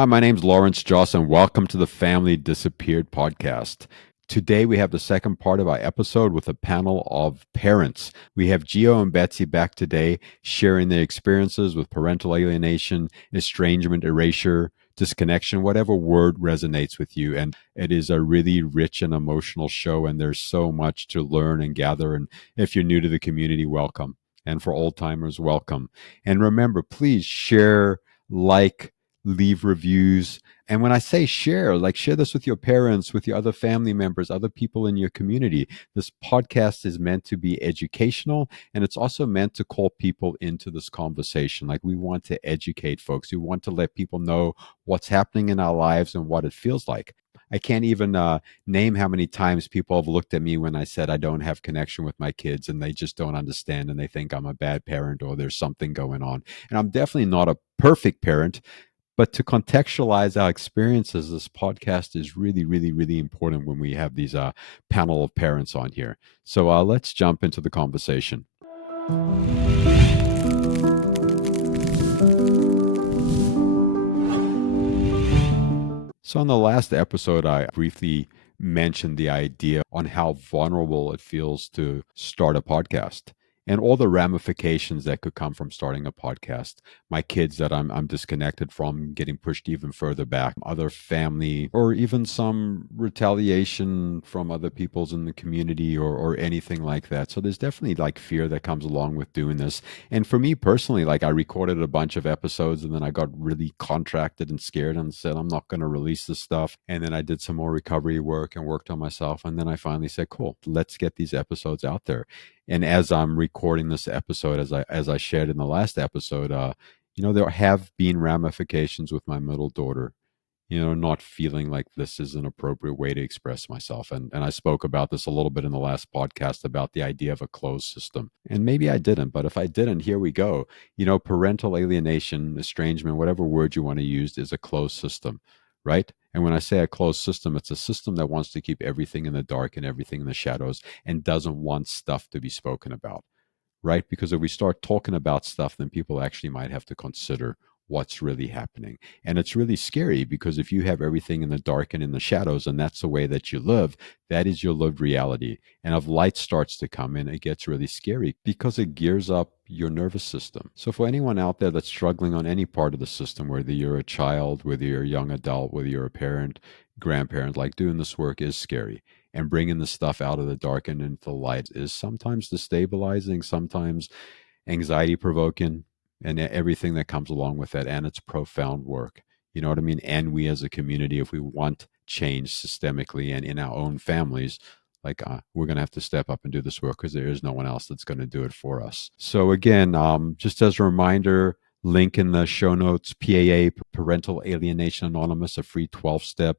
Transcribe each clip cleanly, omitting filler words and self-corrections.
Hi, my name's Lawrence Joss, and welcome to the Family Disappeared podcast. Today, we have the second part of our episode with a panel of parents. We have Geo and Betsy back today sharing their experiences with parental alienation, estrangement, erasure, disconnection, whatever word resonates with you. And it is a really rich and emotional show, and there's so much to learn and gather. And if you're new to the community, welcome. And for old timers, welcome. And remember, please share, like, leave reviews. And when I say share, like share this with your parents, with your other family members, other people in your community. This podcast is meant to be educational, and it's also meant to call people into this conversation. Like we want to educate folks. We want to let people know what's happening in our lives and what it feels like. I can't even name how many times people have looked at me when I said I don't have connection with my kids, and they just don't understand, and they think I'm a bad parent or there's something going on. And I'm definitely not a perfect parent, but to contextualize our experiences, this podcast is really, really, really important when we have these panel of parents on here. So let's jump into the conversation. So, in the last episode, I briefly mentioned the idea on how vulnerable it feels to start a podcast and all the ramifications that could come from starting a podcast. My kids that I'm disconnected from, getting pushed even further back, other family, or even some retaliation from other peoples in the community, or anything like that. So there's definitely like fear that comes along with doing this. And for me personally, like I recorded a bunch of episodes and then I got really contracted and scared and said, I'm not going to release this stuff. And then I did some more recovery work and worked on myself. And then I finally said, cool, let's get these episodes out there. And as I'm recording this episode, as I shared in the last episode, there have been ramifications with my middle daughter, not feeling like this is an appropriate way to express myself. And I spoke about this a little bit in the last podcast about the idea of a closed system. And maybe I didn't, but if I didn't, here we go. Parental alienation, estrangement, whatever word you want to use, is a closed system, right? And when I say a closed system, it's a system that wants to keep everything in the dark and everything in the shadows and doesn't want stuff to be spoken about, right? Because if we start talking about stuff, then people actually might have to consider what's really happening. And it's really scary because if you have everything in the dark and in the shadows, and that's the way that you live, that is your lived reality. And if light starts to come in, it gets really scary because it gears up your nervous system. So for anyone out there that's struggling on any part of the system, whether you're a child, whether you're a young adult, whether you're a parent, grandparent, like doing this work is scary, and bringing the stuff out of the dark and into the light is sometimes destabilizing, sometimes anxiety provoking, and everything that comes along with that. And it's profound work. You know what I mean? And we as a community, if we want change systemically and in our own families, like we're going to have to step up and do this work because there is no one else that's going to do it for us. So again, just as a reminder, link in the show notes, PAA, Parental Alienation Anonymous, a free 12-step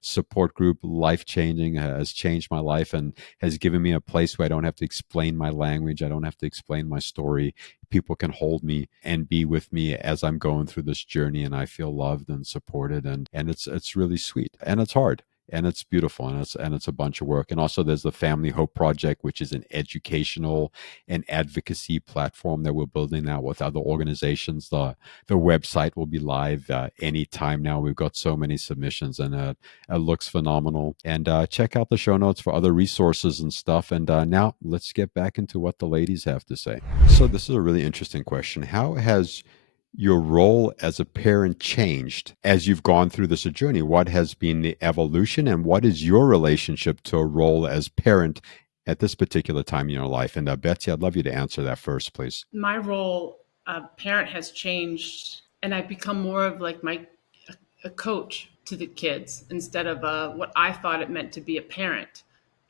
support group, life-changing, has changed my life and has given me a place where I don't have to explain my language. I don't have to explain my story. People can hold me and be with me as I'm going through this journey, and I feel loved and supported, and it's really sweet, and it's hard, and it's beautiful, and it's a bunch of work. And also there's the Family Hope Project, which is an educational and advocacy platform that we're building out with other organizations. The website will be live anytime now. We've got so many submissions, and it looks phenomenal. And check out the show notes for other resources and stuff. And now let's get back into what the ladies have to say. So this is a really interesting question. How has your role as a parent changed as you've gone through this journey? What has been the evolution, and what is your relationship to a role as parent at this particular time in your life? And Betsy, I'd love you to answer that first, please. My role parent has changed, and I've become more of like a coach to the kids instead of what I thought it meant to be a parent.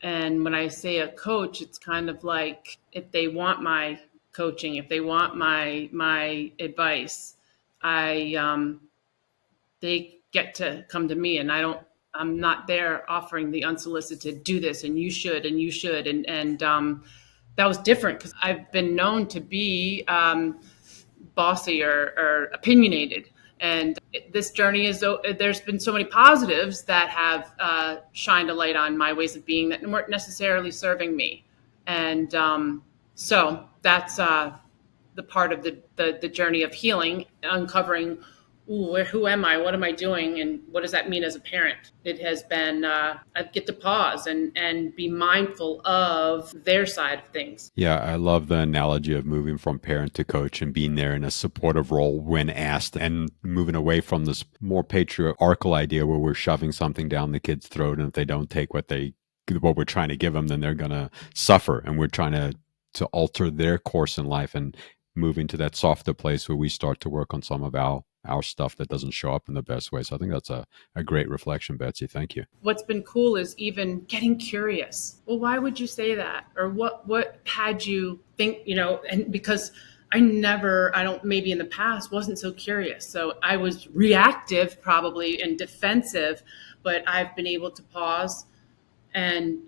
And when I say a coach, it's kind of like if they want my coaching, if they want my advice, I they get to come to me, and I'm not there offering the unsolicited do this and you should and that was different because I've been known to be bossy or opinionated. And this journey is, there's been so many positives that have shined a light on my ways of being that weren't necessarily serving me. And so that's the part of the journey of healing, uncovering ooh, who am I? What am I doing? And what does that mean as a parent? It has been, I get to pause and be mindful of their side of things. Yeah, I love the analogy of moving from parent to coach and being there in a supportive role when asked, and moving away from this more patriarchal idea where we're shoving something down the kid's throat, and if they don't take what we're trying to give them, then they're going to suffer, and we're trying to alter their course in life and moving to that softer place where we start to work on some of our stuff that doesn't show up in the best way. So I think that's a great reflection, Betsy. Thank you. What's been cool is even getting curious. Well, why would you say that? Or what had you think, and because I don't, maybe in the past wasn't so curious. So I was reactive probably and defensive, but I've been able to pause and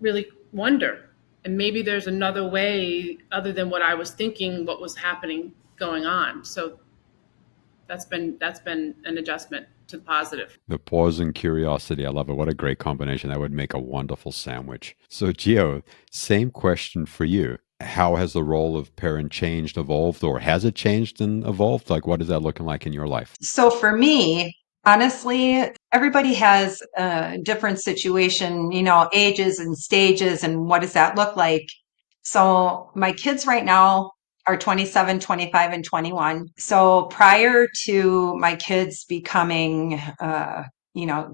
really wonder. And maybe there's another way other than what I was thinking, what was happening going on. So that's been an adjustment to the positive. The pause and curiosity. I love it. What a great combination. That would make a wonderful sandwich. So, Gio, same question for you. How has the role of parent changed, evolved, or has it changed and evolved? Like, what is that looking like in your life? So for me, honestly, everybody has a different situation, ages and stages, and what does that look like? So my kids right now are 27, 25, and 21. So prior to my kids becoming,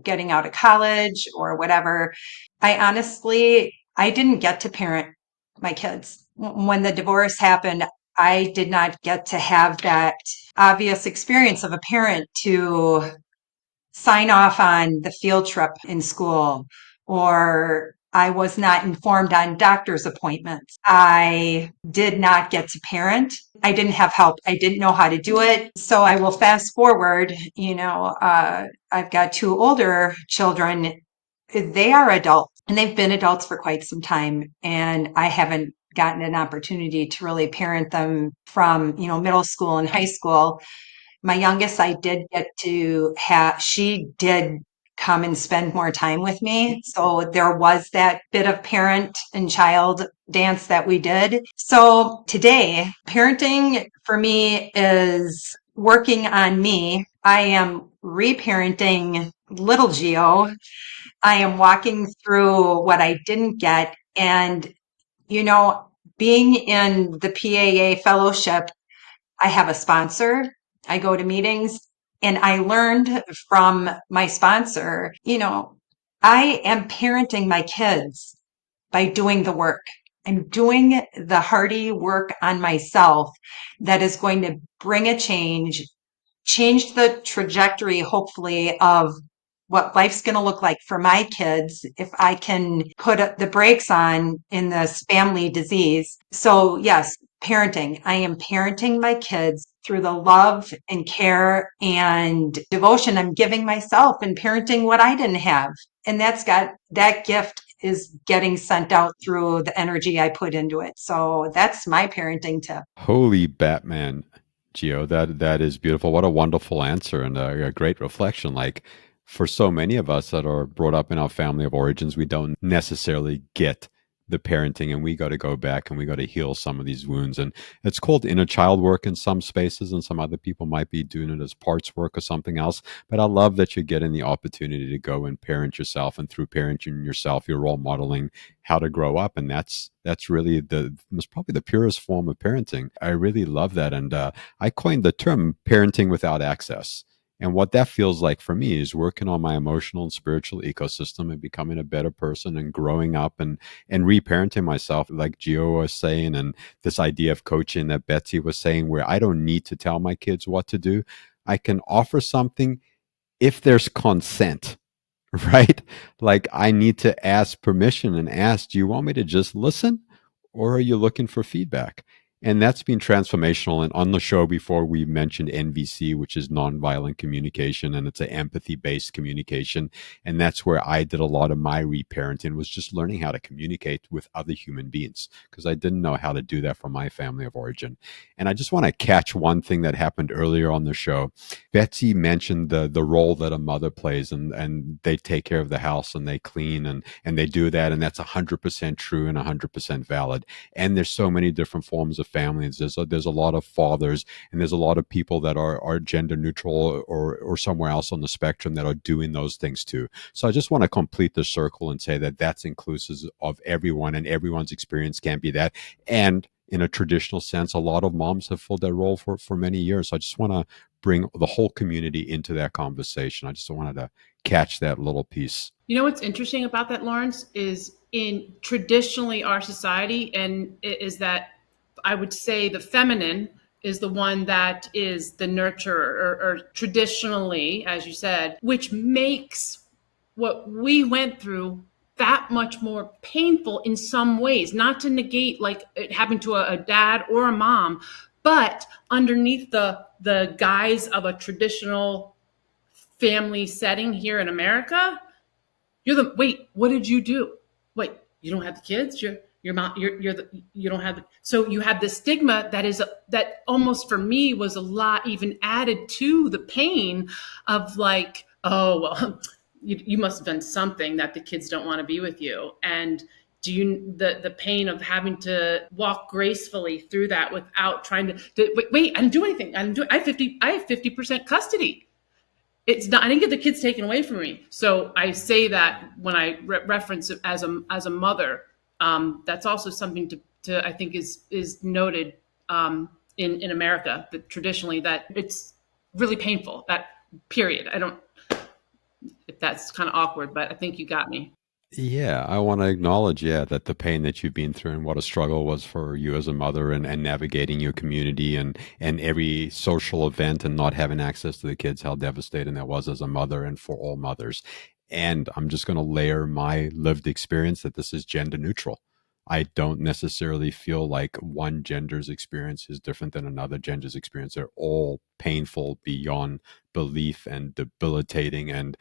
getting out of college or whatever, I didn't get to parent my kids. When the divorce happened, I did not get to have that obvious experience of a parent to sign off on the field trip in school, or I was not informed on doctor's appointments. I did not get to parent. I didn't have help. I didn't know how to do it. So I will fast forward, I've got two older children. They are adults and they've been adults for quite some time. And I haven't gotten an opportunity to really parent them from, middle school and high school. My youngest, I did get to have, she did come and spend more time with me. So there was that bit of parent and child dance that we did. So today, parenting for me is working on me. I am reparenting little Geo. I am walking through what I didn't get. And, you know, being in the PAA fellowship, I have a sponsor. I go to meetings and I learned from my sponsor, I am parenting my kids by doing the work. I'm doing the hardy work on myself that is going to bring a change the trajectory, hopefully, of what life's going to look like for my kids if I can put the brakes on in this family disease. So, yes, parenting. I am parenting my kids through the love and care and devotion I'm giving myself and parenting what I didn't have. And that gift is getting sent out through the energy I put into it. So that's my parenting tip. Holy Batman, Gio, that is beautiful. What a wonderful answer and a great reflection. Like for so many of us that are brought up in our family of origins, we don't necessarily get the parenting, and we got to go back and we got to heal some of these wounds. And it's called inner child work in some spaces, and some other people might be doing it as parts work or something else. But I love that you're getting the opportunity to go and parent yourself, and through parenting yourself, you're role modeling how to grow up, and that's really the most probably the purest form of parenting. I really love that, and I coined the term parenting without access. And what that feels like for me is working on my emotional and spiritual ecosystem and becoming a better person and growing up and reparenting myself, like Gio was saying, and this idea of coaching that Betsy was saying, where I don't need to tell my kids what to do. I can offer something if there's consent. Right? Like I need to ask permission and ask, do you want me to just listen or are you looking for feedback? And that's been transformational. And on the show before, we mentioned NVC, which is nonviolent communication, and it's an empathy-based communication. And that's where I did a lot of my reparenting, was just learning how to communicate with other human beings, because I didn't know how to do that from my family of origin. And I just want to catch one thing that happened earlier on the show. Betsy mentioned the role that a mother plays, and they take care of the house and they clean and they do that, and that's 100% true and 100% valid. And there's so many different forms of families. There's a lot of fathers, and there's a lot of people that are gender neutral or somewhere else on the spectrum that are doing those things too. So I just want to complete the circle and say that that's inclusive of everyone, and everyone's experience can be that. And in a traditional sense, a lot of moms have filled that role for many years. So I just want to bring the whole community into that conversation. I just wanted to catch that little piece. You know what's interesting about that, Lawrence, is in traditionally our society, and is that I would say the feminine is the one that is the nurturer, or traditionally, as you said, which makes what we went through that much more painful in some ways, not to negate like it happened to a dad or a mom, but underneath the guise of a traditional family setting here in America, wait, what did you do? Wait, you don't have the kids? Your mom, you don't have so you have this stigma that almost for me was a lot even added to the pain of like, oh well, you must have done something that the kids don't want to be with you. And do you the pain of having to walk gracefully through that without trying to wait, I didn't do anything. I have 50% custody. It's not, I didn't get the kids taken away from me. So I say that when I reference it as a mother, that's also something to I think is noted in America, that traditionally that it's really painful, that period. I don't, if that's kind of awkward, but I think you got me. Yeah, I want to acknowledge, yeah, that the pain that you've been through and what a struggle was for you as a mother, and navigating your community and every social event and not having access to the kids, how devastating that was as a mother and for all mothers. And I'm just going to layer my lived experience that this is gender neutral. I don't necessarily feel like one gender's experience is different than another gender's experience. They're all painful beyond belief and debilitating, and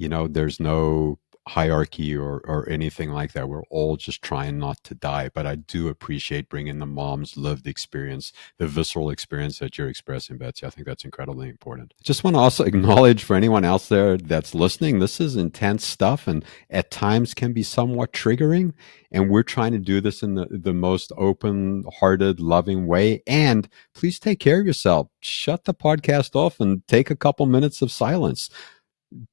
there's no hierarchy or anything like that. We're all just trying not to die. But I do appreciate bringing the mom's lived experience, the visceral experience that you're expressing, Betsy. I think that's incredibly important. Just want to also acknowledge for anyone else there that's listening, this is intense stuff and at times can be somewhat triggering. And we're trying to do this in the most open hearted, loving way. And please take care of yourself. Shut the podcast off and take a couple minutes of silence.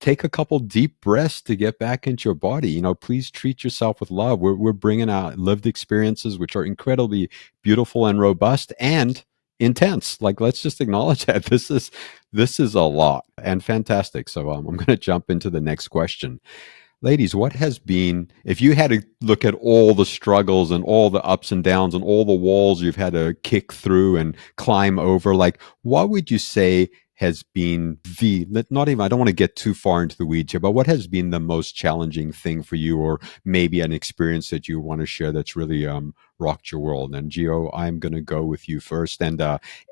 Take a couple deep breaths to get back into your body. Please treat yourself with love. We're bringing out lived experiences, which are incredibly beautiful and robust and intense. Like, let's just acknowledge that this is a lot and fantastic. So I'm going to jump into the next question. Ladies, what has been, if you had to look at all the struggles and all the ups and downs and all the walls you've had to kick through and climb over, like, what would you say has been not even, I don't want to get too far into the weeds here, but what has been the most challenging thing for you, or maybe an experience that you want to share that's really rocked your world? And Geo, I'm going to go with you first. And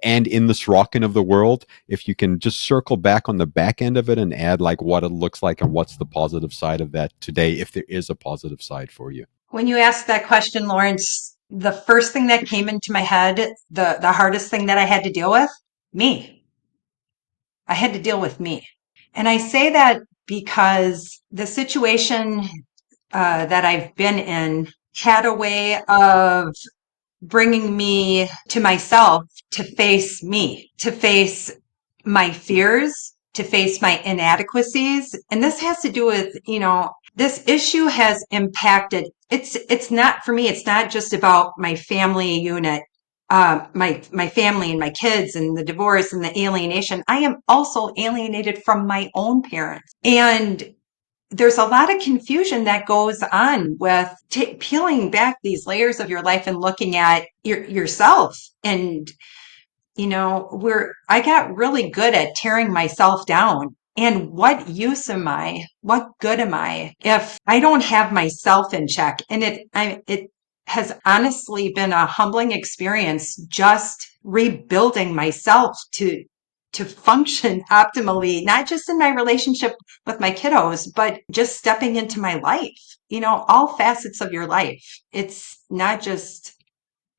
in this rocking of the world, if you can just circle back on the back end of it and add like what it looks like and what's the positive side of that today, if there is a positive side for you. When you asked that question, Lawrence, the first thing that came into my head, the hardest thing that I had to deal with, me. I had to deal with me. And I say that because the situation that I've been in had a way of bringing me to myself to face me, to face my fears, to face my inadequacies. And this has to do with, this issue has impacted, it's not for me, it's not just about my family unit, my family and my kids and the divorce and the alienation. I am also alienated from my own parents. And there's a lot of confusion that goes on with peeling back these layers of your life and looking at yourself. And, I got really good at tearing myself down. And what use am I? What good am I if I don't have myself in check? And it has honestly been a humbling experience just rebuilding myself to function optimally, not just in my relationship with my kiddos, but just stepping into my life, all facets of your life. It's not just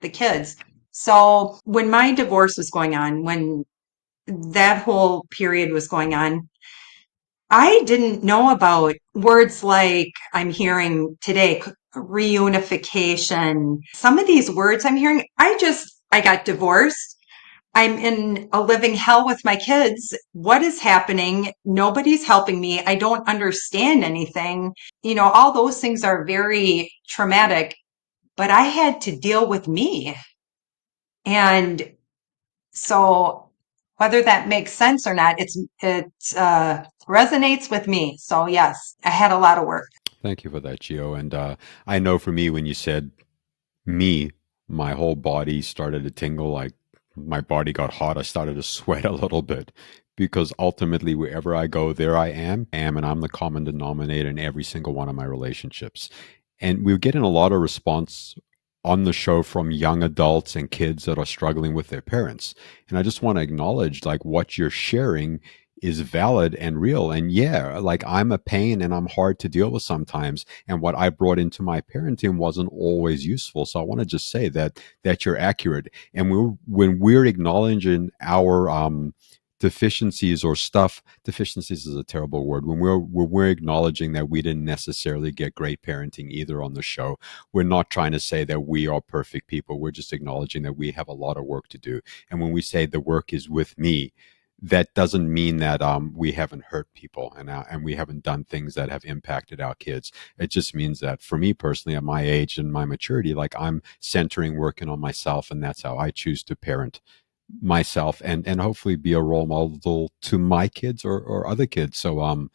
the kids. So when my divorce was going on, when that whole period was going on, I didn't know about words like I'm hearing today, reunification. Some of these words I'm hearing, I just I got divorced. I'm in a living hell with my kids. What is happening? Nobody's helping me. I don't understand anything. All those things are very traumatic, but I had to deal with me. And so whether that makes sense or not, it resonates with me. So yes, I had a lot of work. Thank you for that, Geo. And I know for me, when you said me, my whole body started to tingle. Like my body got hot. I started to sweat a little bit because ultimately, wherever I go, there I am, and I'm the common denominator in every single one of my relationships. And we're getting a lot of response on the show from young adults and kids that are struggling with their parents. And I just want to acknowledge like what you're sharing is valid and real. And yeah, like I'm a pain and I'm hard to deal with sometimes. And what I brought into my parenting wasn't always useful. So I want to just say that you're accurate. And when we're acknowledging our deficiencies or stuff, deficiencies is a terrible word. When we're acknowledging that we didn't necessarily get great parenting either on the show, we're not trying to say that we are perfect people. We're just acknowledging that we have a lot of work to do. And when we say the work is with me, that doesn't mean that we haven't hurt people and we haven't done things that have impacted our kids. It just means that for me personally, at my age and my maturity, like I'm centering, working on myself, and that's how I choose to parent myself and hopefully be a role model to my kids or other kids. So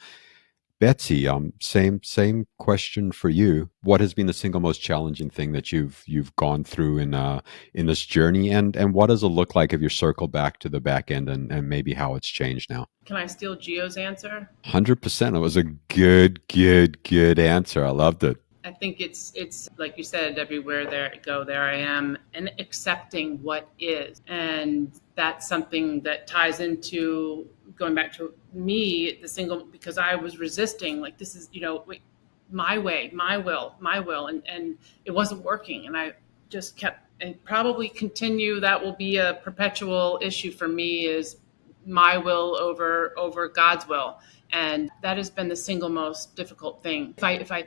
Betsy, same question for you. What has been the single most challenging thing that you've gone through in this journey, and what does it look like if you circle back to the back end and maybe how it's changed now? Can I steal Geo's answer? 100%. It was a good answer. I loved it. I think it's like you said, everywhere there I go, there I am, and accepting what is, and that's something that ties into going back to me, the single, because I was resisting, like this is wait, my way, my will, and it wasn't working, and I just kept and probably continue. That will be a perpetual issue for me is my will over God's will, and that has been the single most difficult thing. If I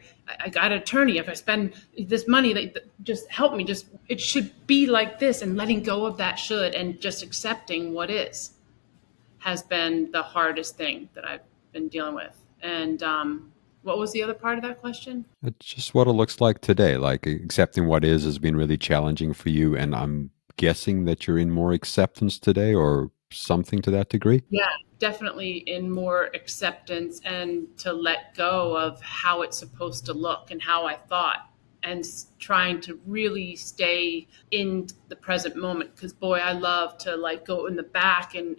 got an attorney, if I spend this money, that just help me, just it should be like this, and letting go of that should and just accepting what is has been the hardest thing that I've been dealing with. And what was the other part of that question? It's just what it looks like today. Like accepting what is has been really challenging for you, and I'm guessing that you're in more acceptance today or something to that degree. Yeah, definitely in more acceptance and to let go of how it's supposed to look and how I thought, and trying to really stay in the present moment, because boy, I love to like go in the back and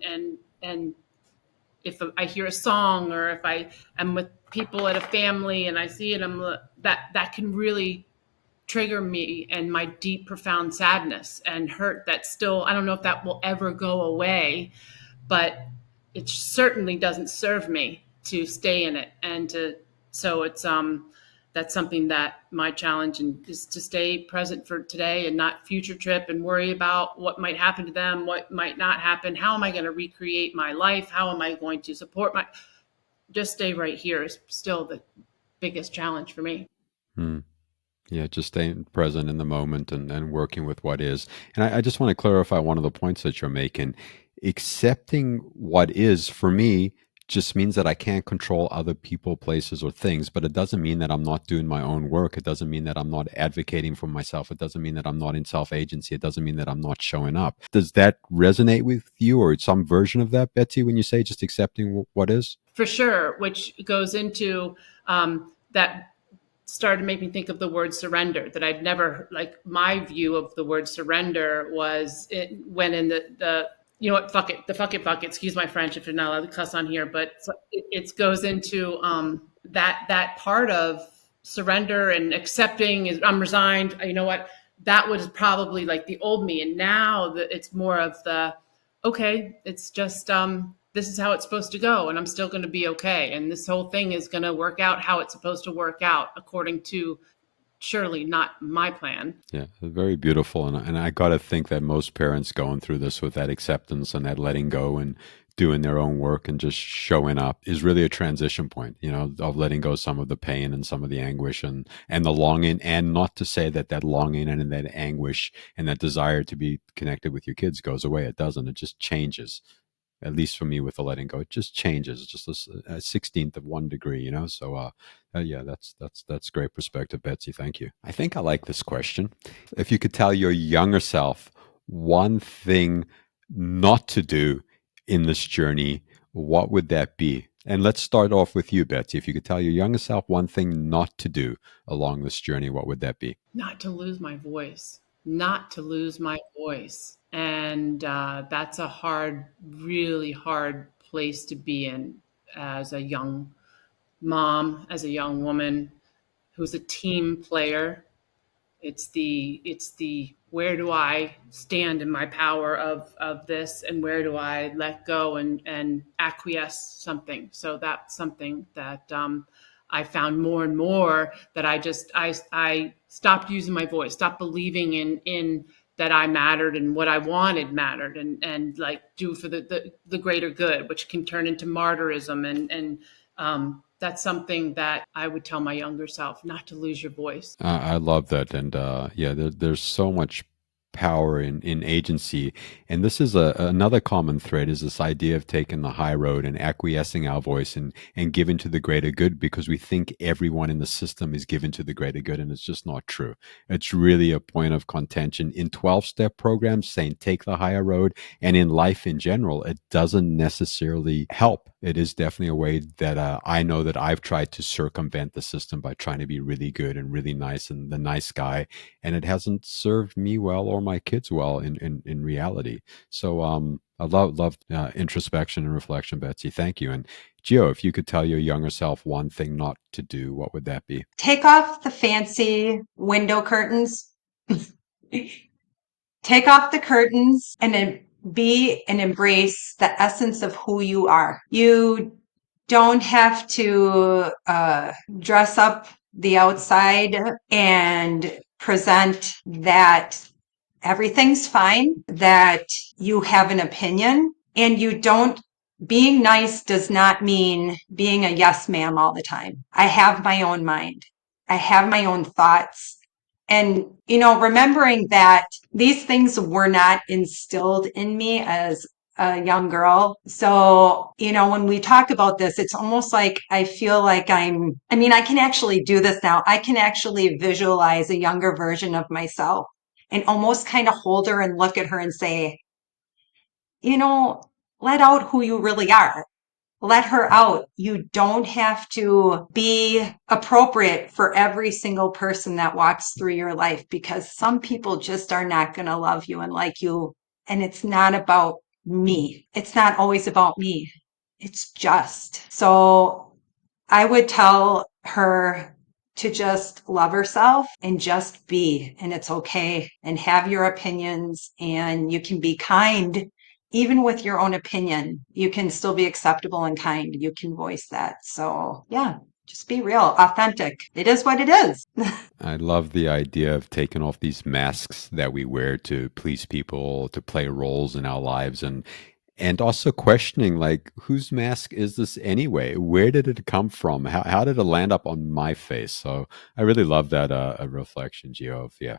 if I hear a song, or if I am with people at a family and I see it, that can really trigger me and my deep profound sadness and hurt that still, I don't know if that will ever go away, but it certainly doesn't serve me to stay in it. And to so it's that's something that my challenge is to stay present for today and not future trip and worry about what might happen to them, what might not happen, how am I going to recreate my life, how am I going to support my, just stay right here is still the biggest challenge for me. Hmm. Yeah, just staying present in the moment and working with what is. And I just want to clarify one of the points that you're making. Accepting what is for me just means that I can't control other people, places, or things, but it doesn't mean that I'm not doing my own work. It doesn't mean that I'm not advocating for myself. It doesn't mean that I'm not in self agency. It doesn't mean that I'm not showing up. Does that resonate with you or some version of that, Betsy, when you say just accepting what is? For sure, which goes into that started to make me think of the word surrender, that I'd never, like my view of the word surrender was it when in the you know what, fuck it, the fuck it, excuse my French if you're not allowed to cuss on here, but it goes into that part of surrender and accepting is I'm resigned, you know what, that was probably like the old me, and now it's more of the okay, it's just this is how it's supposed to go, and I'm still going to be okay, and this whole thing is going to work out how it's supposed to work out according to surely not my plan. Yeah, very beautiful. And I got to think that most parents going through this with that acceptance and that letting go and doing their own work and just showing up is really a transition point, of letting go some of the pain and some of the anguish and the longing. And not to say that that longing and that anguish and that desire to be connected with your kids goes away. It doesn't. It just changes. At least for me with the letting go, it just changes. It's just a 16th of 1 degree, So, yeah, that's great perspective, Betsy. Thank you. I think I like this question. If you could tell your younger self one thing not to do in this journey, what would that be? And let's start off with you, Betsy. If you could tell your younger self one thing not to do along this journey, what would that be? Not to lose my voice, not to lose my voice. And that's a hard, really hard place to be in as a young mom, as a young woman who's a team player. It's the where do I stand in my power of this, and where do I let go and acquiesce something. So that's something that I found more and more that I stopped using my voice, stopped believing in that I mattered and what I wanted mattered, and like do for the greater good, which can turn into martyrism. And that's something that I would tell my younger self, not to lose your voice. I love that, and yeah, there's so much power in agency, and this is another common thread is this idea of taking the high road and acquiescing our voice and giving to the greater good because we think everyone in the system is given to the greater good, and it's just not true. It's really a point of contention in 12-step programs saying take the higher road, and in life in general, it doesn't necessarily help. It is definitely a way that I know that I've tried to circumvent the system by trying to be really good and really nice and the nice guy, and it hasn't served me well or my kids well in reality. So I love introspection and reflection, Betsy. Thank you. And Gio, if you could tell your younger self one thing not to do, what would that be? Take off the fancy window curtains. Take off the curtains and then be and embrace the essence of who you are. You don't have to dress up the outside and present that everything's fine, that you have an opinion, and you don't. Being nice does not mean being a yes ma'am all the time. I have my own mind. I have my own thoughts. And, remembering that these things were not instilled in me as a young girl. So, when we talk about this, it's almost like I feel like I can actually do this now. I can actually visualize a younger version of myself and almost kind of hold her and look at her and say, you know, let out who you really are. Let her out. You don't have to be appropriate for every single person that walks through your life because some people just are not going to love you and like you. And it's not about me. It's not always about me. It's just. So I would tell her to just love herself and just be, and it's okay, and have your opinions, and you can be kind. Even with your own opinion, you can still be acceptable and kind. You can voice that. So, yeah, just be real, authentic. It is what it is. I love the idea of taking off these masks that we wear to please people, to play roles in our lives, and also questioning like whose mask is this anyway? Where did it come from? How did it land up on my face? So I really love that a reflection, Gio, of yeah,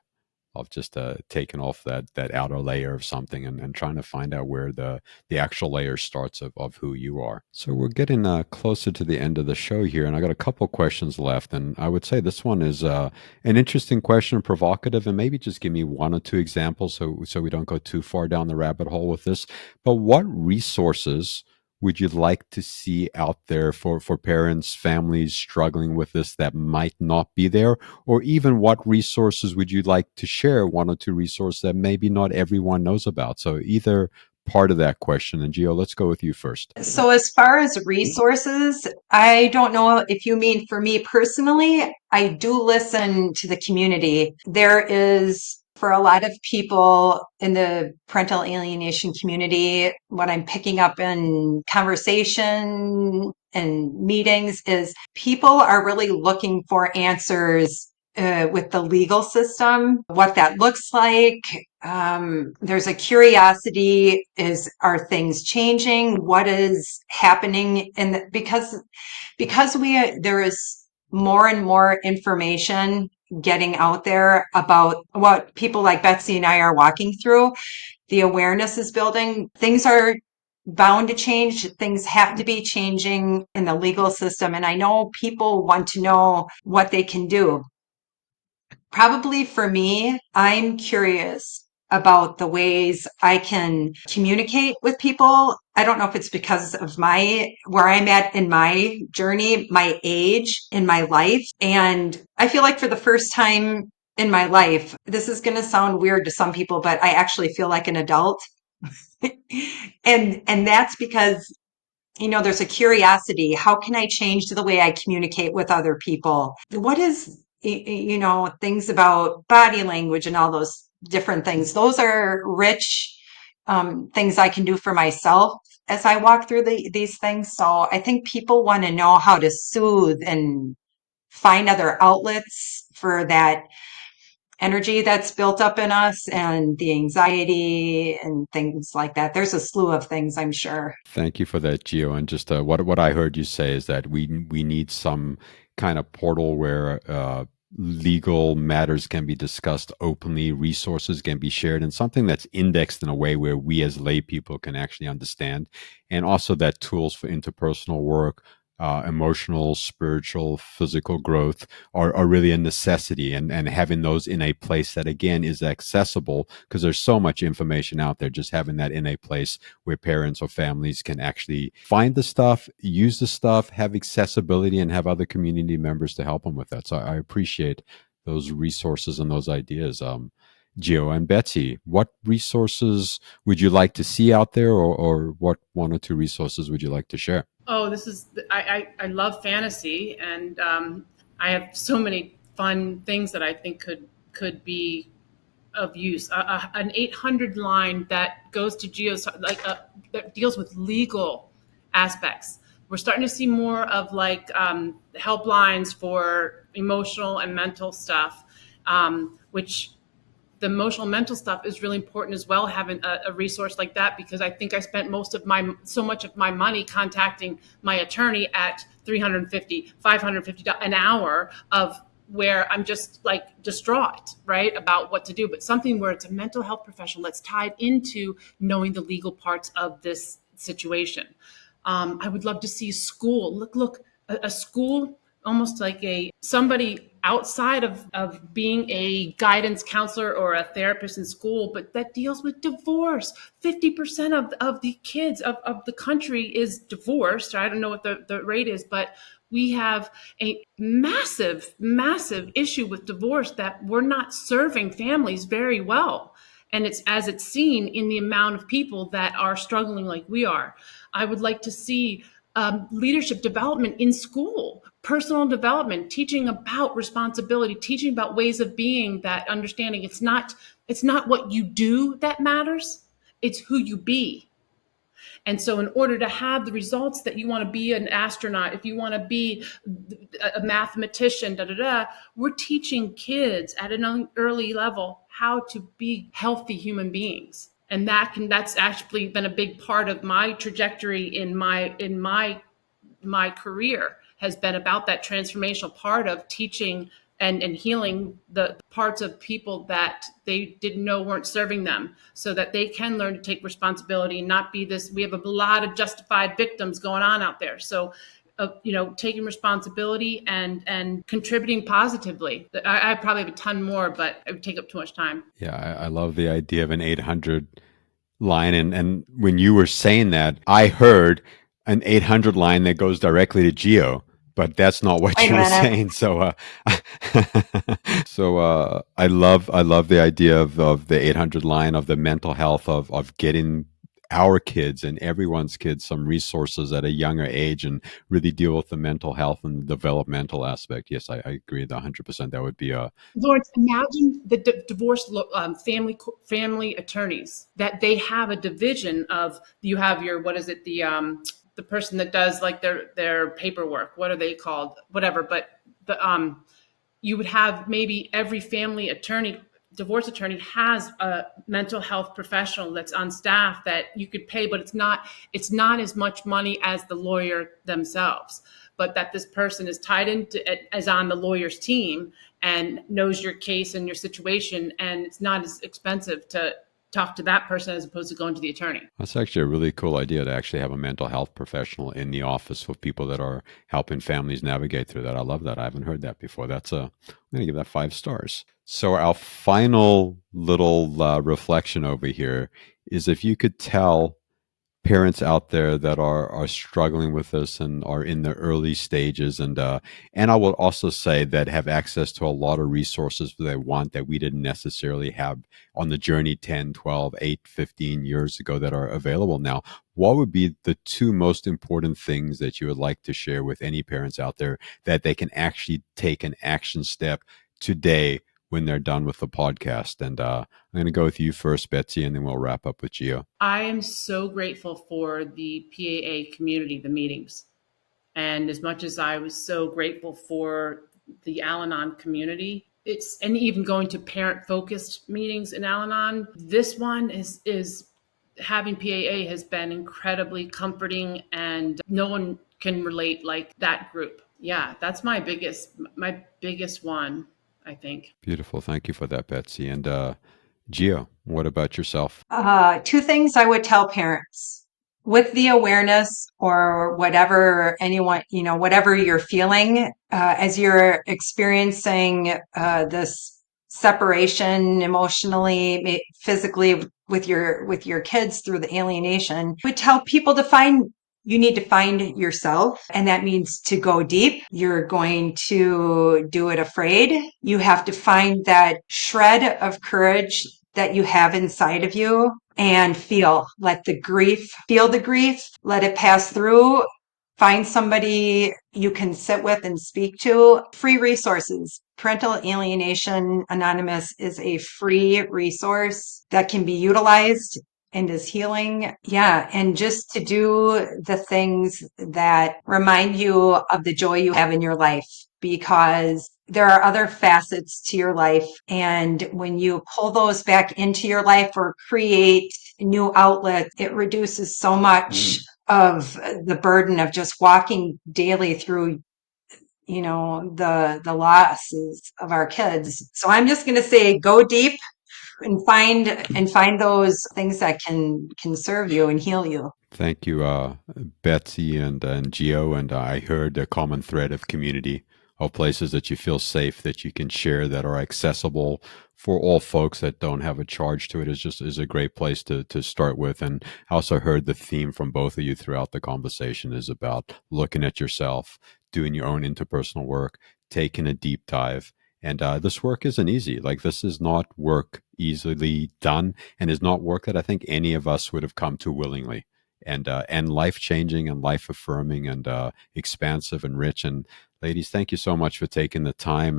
of just taking off that outer layer of something and trying to find out where the actual layer starts of who you are. So we're getting closer to the end of the show here, and I got a couple questions left, and I would say this one is an interesting question, provocative, and maybe just give me one or two examples so we don't go too far down the rabbit hole with this. But what resources would you like to see out there for parents, families struggling with this that might not be there? Or even what resources would you like to share, one or two resources that maybe not everyone knows about? So either part of that question. And Gio, let's go with you first. So, as far as resources, I don't know if you mean for me personally. I do listen to the community. There is, for a lot of people in the parental alienation community, what I'm picking up in conversation and meetings is people are really looking for answers with the legal system, what that looks like. There's a curiosity: are things changing? What is happening? Because there is more and more information getting out there about what people like Betsy and I are walking through. The awareness is building. Things are bound to change. Things have to be changing in the legal system. And I know people want to know what they can do. Probably for me, I'm curious about the ways I can communicate with people. I don't know if it's because of where I'm at in my journey, my age in my life. And I feel like for the first time in my life, this is going to sound weird to some people, but I actually feel like an adult. And that's because there's a curiosity. How can I change the way I communicate with other people? What is, things about body language and all those different things? Those are rich things I can do for myself as I walk through these things. So I think people want to know how to soothe and find other outlets for that energy that's built up in us and the anxiety and things like that. There's a slew of things, I'm sure. Thank you for that, Geo. And just what I heard you say is that we need some kind of portal where legal matters can be discussed openly, resources can be shared, and something that's indexed in a way where we as lay people can actually understand, and also that tools for interpersonal work, emotional, spiritual, physical growth are really a necessity, and having those in a place that again is accessible, because there's so much information out there. Just having that in a place where parents or families can actually find the stuff, use the stuff, have accessibility, and have other community members to help them with that. So I appreciate those resources and those ideas. Geo and Betsy, what resources would you like to see out there, or what one or two resources would you like to share? Oh, this is I love fantasy, and I have so many fun things that I think could be of use. An 800 line that goes to geos, that deals with legal aspects. We're starting to see more of like helplines for emotional and mental stuff, which the emotional mental stuff is really important as well, having a resource like that, because I think I spent so much of my money contacting my attorney at 350 550 an hour, of where I'm just like distraught, right, about what to do. But something where it's a mental health professional that's tied into knowing the legal parts of this situation. I would love to see school. Look, a school, almost like a somebody outside of being a guidance counselor or a therapist in school, but that deals with divorce. 50% of the kids of the country is divorced. I don't know what the rate is, but we have a massive, massive issue with divorce that we're not serving families very well. And it's seen in the amount of people that are struggling like we are. I would like to see leadership development in school, personal development, teaching about responsibility, teaching about ways of being, that understanding it's not what you do that matters, it's who you be. And so, in order to have the results that you want to be an astronaut, if you want to be a mathematician, da da da, we're teaching kids at an early level how to be healthy human beings. And that's actually been a big part of my trajectory in my career, has been about that transformational part of teaching and healing the parts of people that they didn't know weren't serving them, so that they can learn to take responsibility and not be this. We have a lot of justified victims going on out there. So taking responsibility and contributing positively. I probably have a ton more, but it would take up too much time. Yeah, I love the idea of an 800 line. And when you were saying that, I heard an 800 line that goes directly to Geo, but that's not what Wait a you were minute. saying. So, I love the idea of the 800 line, of the mental health, of getting our kids and everyone's kids some resources at a younger age, and really deal with the mental health and the developmental aspect. Yes, I agree 100%. That would be a Lawrence, imagine the divorce family attorneys, that they have a division of, you have your, what is it, the person that does like their paperwork. What are they called? Whatever. But the you would have maybe every family attorney, divorce attorney has a mental health professional that's on staff that you could pay, but it's not as much money as the lawyer themselves, but that this person is tied into, as on the lawyer's team, and knows your case and your situation, and it's not as expensive to talk to that person as opposed to going to the attorney. That's actually a really cool idea to actually have a mental health professional in the office with people that are helping families navigate through that. I love that. I haven't heard that before. I'm going to give that 5 stars. So our final little reflection over here is if you could tell parents out there that are struggling with this and are in the early stages, and I will also say that have access to a lot of resources that they want that we didn't necessarily have on the journey 10, 12, 8, 15 years ago that are available now. What would be the two most important things that you would like to share with any parents out there that they can actually take an action step today when they're done with the podcast? And I'm going to go with you first, Betsy, and then we'll wrap up with Geo. I am so grateful for the PAA community, the meetings. And as much as I was so grateful for the Al Anon community, and even going to parent focused meetings in Al Anon, this one is having PAA has been incredibly comforting, and no one can relate like that group. Yeah, that's my biggest one, I think. Beautiful. Thank you for that, Betsy. And Gio, what about yourself? Two things I would tell parents with the awareness or whatever anyone, whatever you're feeling as you're experiencing this separation emotionally, physically with your kids through the alienation. I would tell people you need to find yourself, and that means to go deep. You're going to do it afraid. You have to find that shred of courage that you have inside of you and let the grief, feel the grief, let it pass through. Find somebody you can sit with and speak to. Free resources. Parental Alienation Anonymous is a free resource that can be utilized and is healing. Yeah. And just to do the things that remind you of the joy you have in your life, because there are other facets to your life. And when you pull those back into your life or create new outlets, it reduces so much of the burden of just walking daily through the losses of our kids. So I'm just going to say go deep and find those things that can serve you and heal you. Thank you, Betsy and Gio. And I heard a common thread of community, of places that you feel safe, that you can share, that are accessible for all folks that don't have a charge to it. Is a great place to start with. And I also heard the theme from both of you throughout the conversation is about looking at yourself, doing your own interpersonal work, taking a deep dive. And this work isn't easy. Like, this is not work easily done, and is not work that I think any of us would have come to willingly. And life changing and life affirming and expansive and rich. And ladies, thank you so much for taking the time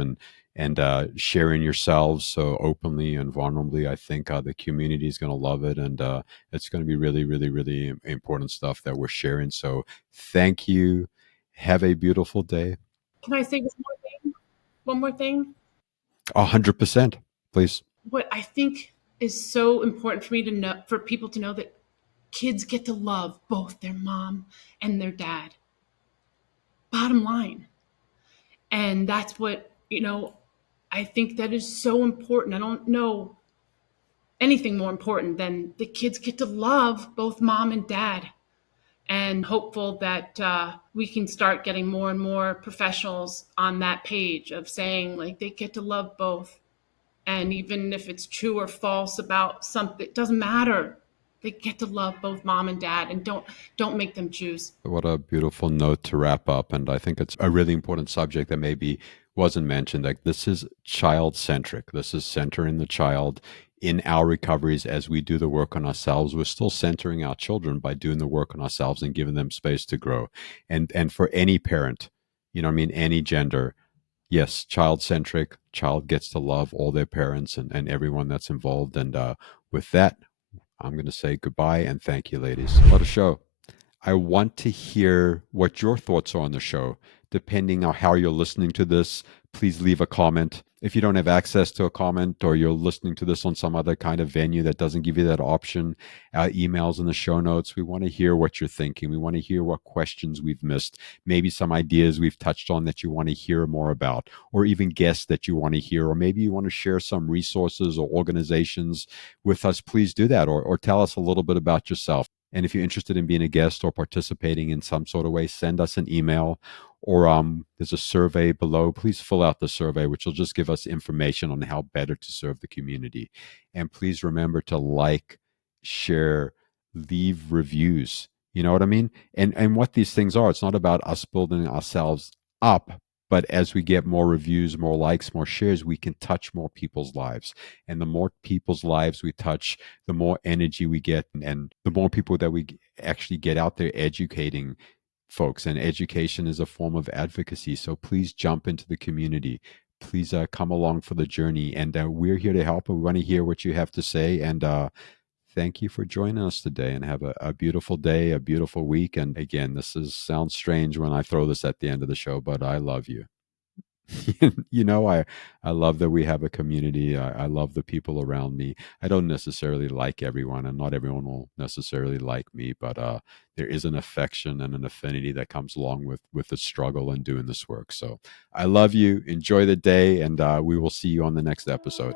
and sharing yourselves so openly and vulnerably. I think the community is going to love it, and it's going to be really, really, really important stuff that we're sharing. So thank you. Have a beautiful day. Can I say this more thing? One more thing? 100%, please. What I think is so important for me to know, for people to know, that kids get to love both their mom and their dad. Bottom line. And that's what, I think that is so important. I don't know anything more important than the kids get to love both mom and dad. And hopeful that we can start getting more and more professionals on that page of saying, like, they get to love both. And even if it's true or false about something, it doesn't matter. They get to love both mom and dad, and don't make them choose. What a beautiful note to wrap up. And I think it's a really important subject that maybe wasn't mentioned. Like, this is child centric. This is centering the child in our recoveries as we do the work on ourselves. We're still centering our children by doing the work on ourselves and giving them space to grow. And for any parent, any gender, yes, child centric, child gets to love all their parents and everyone that's involved. And with that, I'm going to say goodbye and thank you, ladies. What a show. I want to hear what your thoughts are on the show. Depending on how you're listening to this, please leave a comment. If you don't have access to a comment, or you're listening to this on some other kind of venue that doesn't give you that option, emails in the show notes. We want to hear what you're thinking. We want to hear what questions we've missed, maybe some ideas we've touched on that you want to hear more about, or even guests that you want to hear, or maybe you want to share some resources or organizations with us. Please do that, or tell us a little bit about yourself. And if you're interested in being a guest or participating in some sort of way, send us an email, or there's a survey below. Please fill out the survey, which will just give us information on how better to serve the community. And please remember to like, share, leave reviews. You know what I mean? And what these things are, it's not about us building ourselves up, but as we get more reviews, more likes, more shares, we can touch more people's lives. And the more people's lives we touch, the more energy we get, and the more people that we actually get out there educating folks. And education is a form of advocacy. So please jump into the community. Please come along for the journey. And we're here to help. And we want to hear what you have to say. And thank you for joining us today, and have a beautiful day, a beautiful week. And again, sounds strange when I throw this at the end of the show, but I love you. I love that we have a community. I love the people around me. I don't necessarily like everyone, and not everyone will necessarily like me, but there is an affection and an affinity that comes along with the struggle and doing this work. So I love you. Enjoy the day, and we will see you on the next episode.